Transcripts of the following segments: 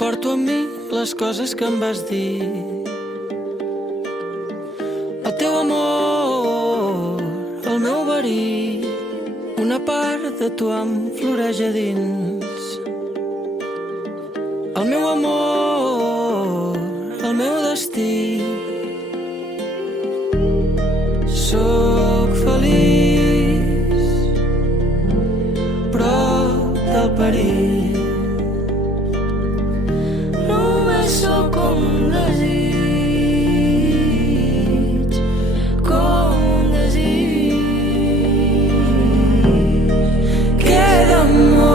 Porto amb mi les coses que em vas dir. El teu amor, el meu verí, una part de tu em floreix a dins. El meu amor, el meu destí. Sóc feliç prop del perill. Només sóc com un desig, com un desig. Queda amor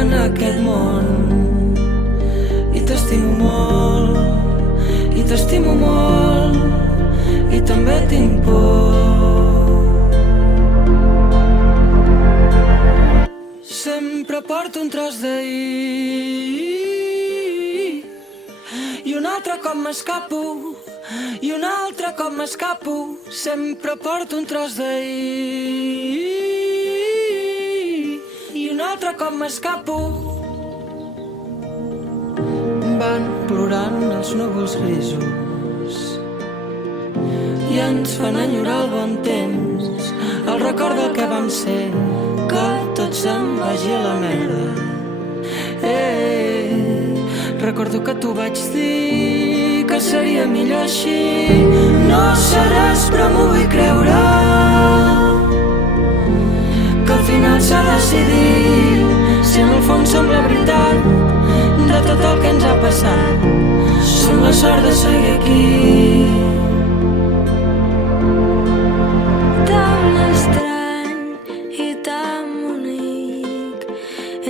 en aquest món i t'estimo molt, i t'estimo molt, i també tinc por. Sempre porto un tros d'ahir i un altre cop m'escapo, i un altre cop m'escapo. Sempre porto un tros d'ahir i un altre cop m'escapo. Van plorant els núvols grisos i ens fan enyorar el bon temps, el record del que vam ser, que tot se'n vagi a la merda. Recordo que t'ho vaig dir, que seria millor així. No sé res però m'ho vull creure, que al final s'ha decidit, si en el fons som la veritat de tot el que ens ha passat. Som la sort de seguir aquí. Tan estrany i tan bonic,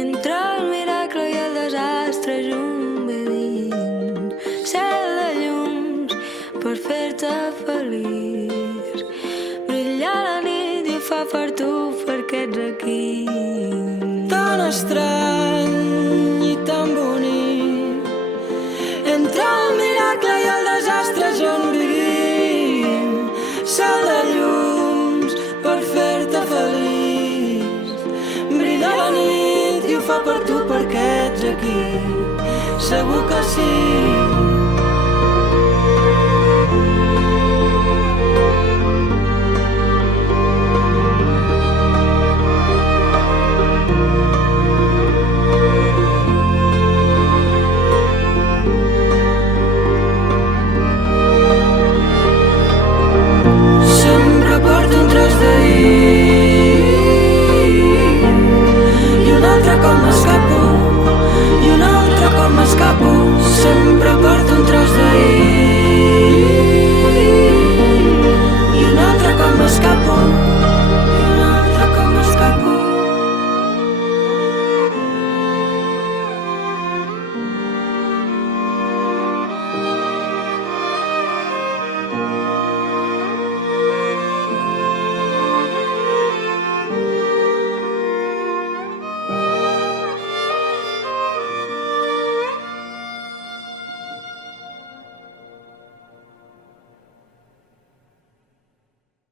entre el miracle i el desastre junt vivint. Cel de llums per fer-te feliç, brillar la nit i ho fa per tu perquè ets aquí. Tan estrany i tan bonic, entre el miracle i el desastre on vivim. Cel de llums per fer-te feliç, brilla la nit i ho fa per tu perquè ets aquí. Segur que sí.